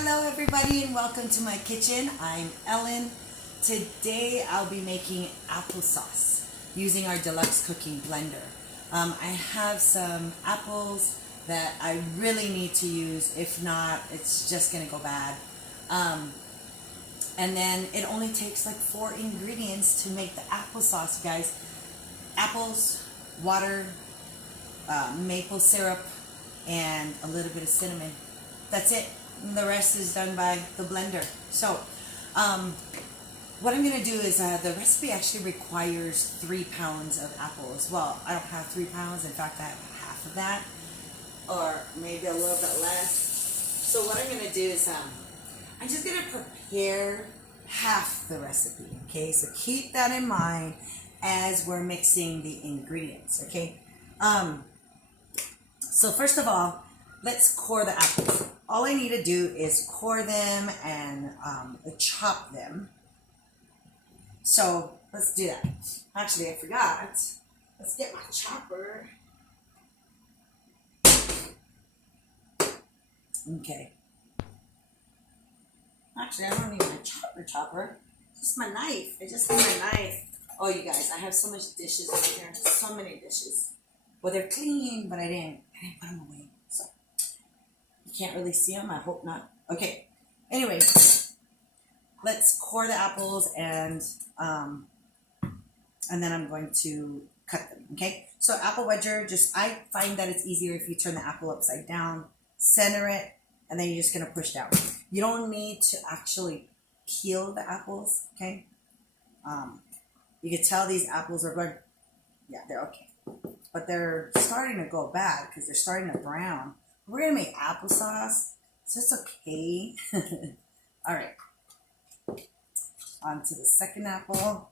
Hello everybody and welcome to my kitchen. I'm Ellen. Today I'll be making applesauce using our deluxe cooking blender. I have some apples that I really need to use. If not, it's just gonna go bad. And then it only takes like 4 ingredients to make the applesauce, you guys. Apples, water, maple syrup, and a little bit of cinnamon. That's it. And the rest is done by the blender. So what I'm going to do is the recipe actually requires 3 pounds of apples. Well, I don't have 3 pounds. In fact, I have half of that, or maybe a little bit less. So what I'm going to do is I'm just going to prepare half the recipe. Okay, so keep that in mind as we're mixing the ingredients. Okay. So first of all, let's core the apples. All I need to do is core them and chop them. So let's do that. Actually, I forgot. Let's get my chopper. Okay. Actually, I don't need my chopper. Just my knife. I just need my knife. Oh, you guys, I have so much dishes over here. So many dishes. Well, they're clean, but I didn't put them away. So you can't really see them. I hope not. Okay. Anyway, let's core the apples and then I'm going to cut them. Okay. So apple wedger, I find that it's easier if you turn the apple upside down, center it, and then you're just gonna push down. You don't need to actually peel the apples. Okay. You can tell these apples are going. Yeah, they're okay. But they're starting to go bad because they're starting to brown. We're going to make applesauce, so it's okay. All right. On to the second apple.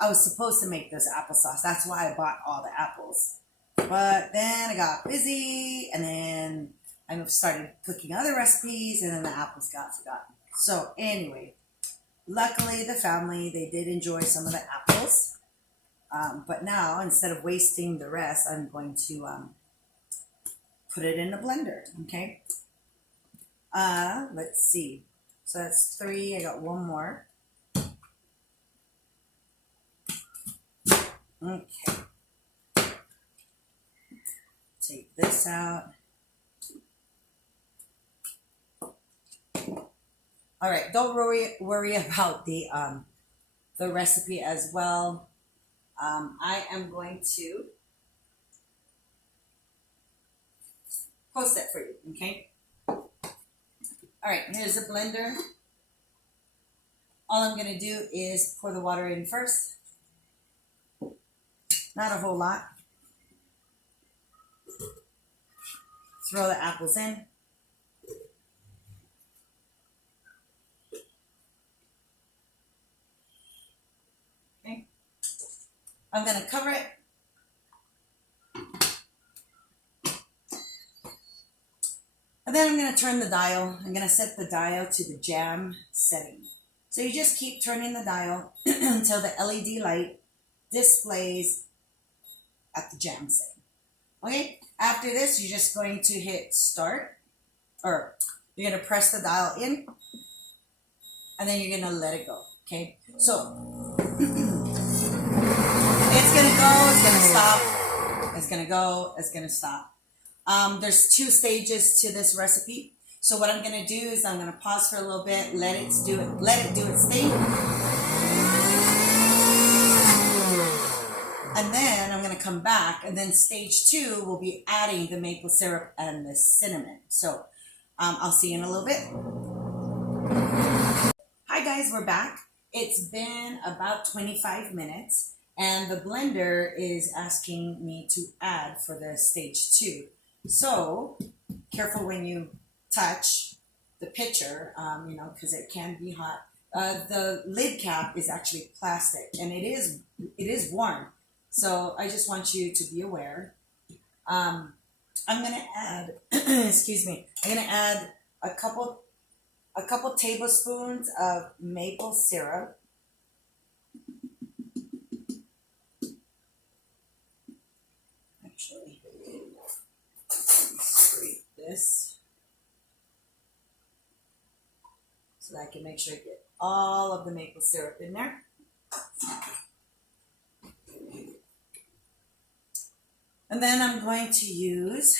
I was supposed to make this applesauce. That's why I bought all the apples. But then I got busy, and then I started cooking other recipes, and then the apples got forgotten. So anyway, luckily the family, they did enjoy some of the apples. But now, instead of wasting the rest, I'm going to put it in a blender, okay? Let's see. So that's 3. I got 1 more. Okay. Take this out. All right, don't worry about the recipe as well. I am going to post that for you, okay? All right, here's the blender. All I'm going to do is pour the water in first. Not a whole lot. Throw the apples in. Okay. I'm going to cover it. And then I'm going to turn the dial. I'm going to set the dial to the jam setting. So you just keep turning the dial until the LED light displays at the jam setting. Okay? After this, you're just going to hit start. Or you're going to press the dial in. And then you're going to let it go. Okay? So it's going to go, it's going to stop, it's going to go, it's going to stop. There's 2 stages to this recipe. So what I'm going to do is I'm going to pause for a little bit, let it do its thing. And then I'm going to come back, and then stage 2 will be adding the maple syrup and the cinnamon. So I'll see you in a little bit. Hi guys, we're back. It's been about 25 minutes. And the blender is asking me to add for the stage 2. So, careful when you touch the pitcher, because it can be hot. The lid cap is actually plastic, and it is warm. So, I just want you to be aware. I'm going to add, excuse me, I'm going to add a couple tablespoons of maple syrup. so that I can make sure I get all of the maple syrup in there. And then I'm going to use,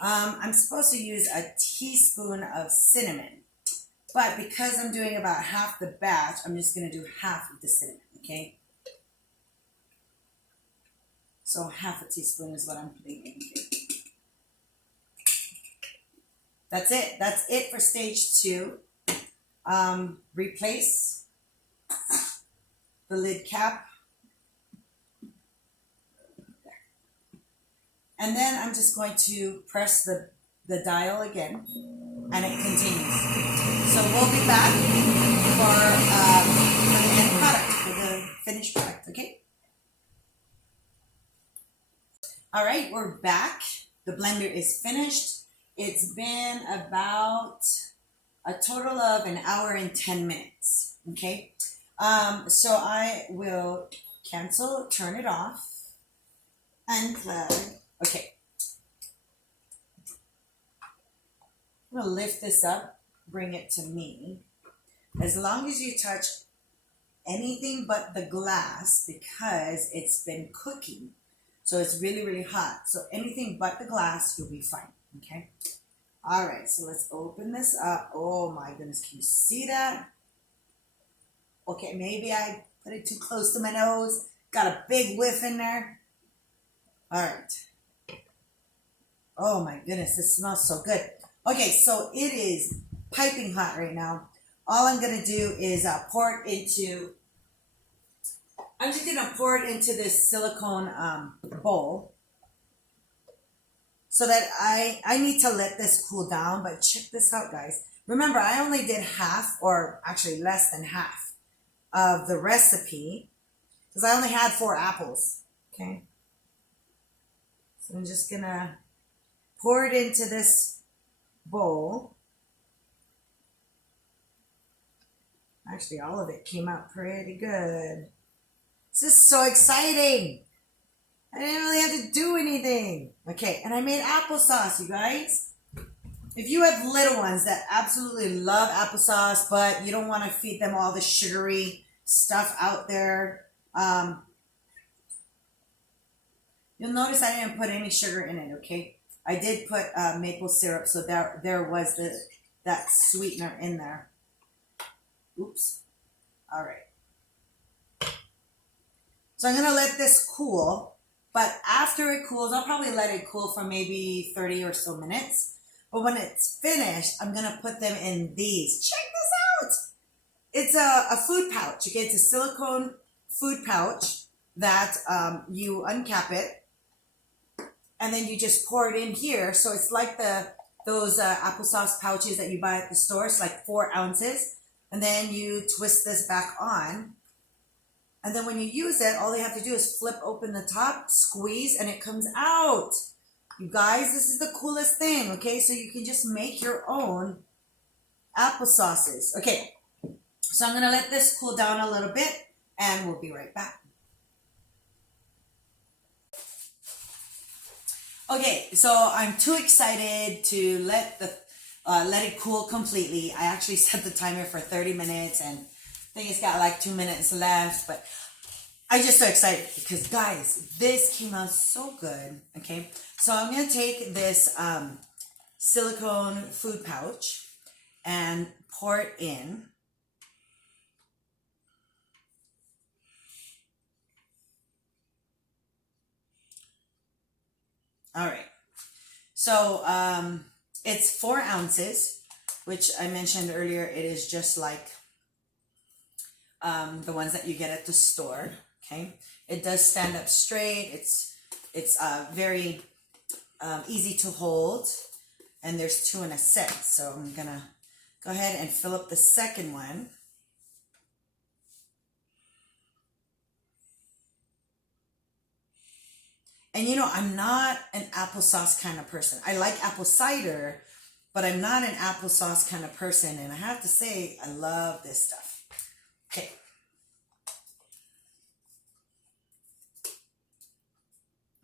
I'm supposed to use a teaspoon of cinnamon. But because I'm doing about half the batch, I'm just going to do half of the cinnamon, okay? So half a teaspoon is what I'm putting in here. That's it. That's it for stage 2. Replace the lid cap. And then I'm just going to press the dial again, and it continues. So we'll be back for the end product, for the finished product, okay? All right, we're back. The blender is finished. It's been about a total of an hour and 10 minutes, okay? So I will cancel, turn it off, unplug. Okay. I'm going to lift this up, bring it to me. As long as you touch anything but the glass, because it's been cooking, so it's really, really hot. So anything but the glass, you'll be fine, okay? All right, so let's open this up. Oh my goodness, can you see that? Okay, maybe I put it too close to my nose. Got a big whiff in there. All right. Oh my goodness, this smells so good. Okay, so it is piping hot right now. All I'm gonna do is pour it into, I'm just gonna pour it into this silicone bowl, so that I need to let this cool down. But check this out, guys. Remember, I only did half, or actually less than half of the recipe, because I only had 4 apples, okay? So I'm just gonna pour it into this bowl. Actually, all of it came out pretty good. This is so exciting. I didn't really have to do anything. Okay, and I made applesauce, you guys. If you have little ones that absolutely love applesauce, but you don't want to feed them all the sugary stuff out there, you'll notice I didn't put any sugar in it, okay? I did put maple syrup, so there was that sweetener in there. Oops. All right. So I'm going to let this cool, but after it cools, I'll probably let it cool for maybe 30 or so minutes. But when it's finished, I'm going to put them in these. Check this out. It's a food pouch. Okay, it's a silicone food pouch that you uncap it, and then you just pour it in here. So it's like those applesauce pouches that you buy at the store. It's like 4 ounces. And then you twist this back on. And then when you use it, all you have to do is flip open the top, squeeze, and it comes out. You guys, this is the coolest thing, okay? So you can just make your own applesauces. Okay, so I'm going to let this cool down a little bit, and we'll be right back. Okay, so I'm too excited to let it cool completely. I actually set the timer for 30 minutes, and I think it's got like 2 minutes left, but I'm just so excited because, guys, this came out so good, okay? So I'm going to take this silicone food pouch and pour it in. All right. So it's 4 ounces, which I mentioned earlier. It is just like the ones that you get at the store. Okay, it does stand up straight. It's very easy to hold, and there's 2 in a set. So I'm gonna go ahead and fill up the second one. And you know, I'm not an applesauce kind of person. I like apple cider, but I'm not an applesauce kind of person. And I have to say, I love this stuff. Okay.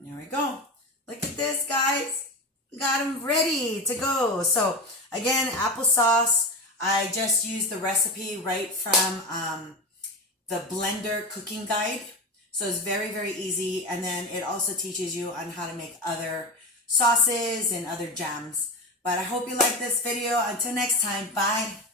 There we go. Look at this, guys. We got them ready to go. So again, applesauce. I just used the recipe right from the blender cooking guide. So it's very, very easy. And then it also teaches you on how to make other sauces and other jams. But I hope you like this video. Until next time, bye.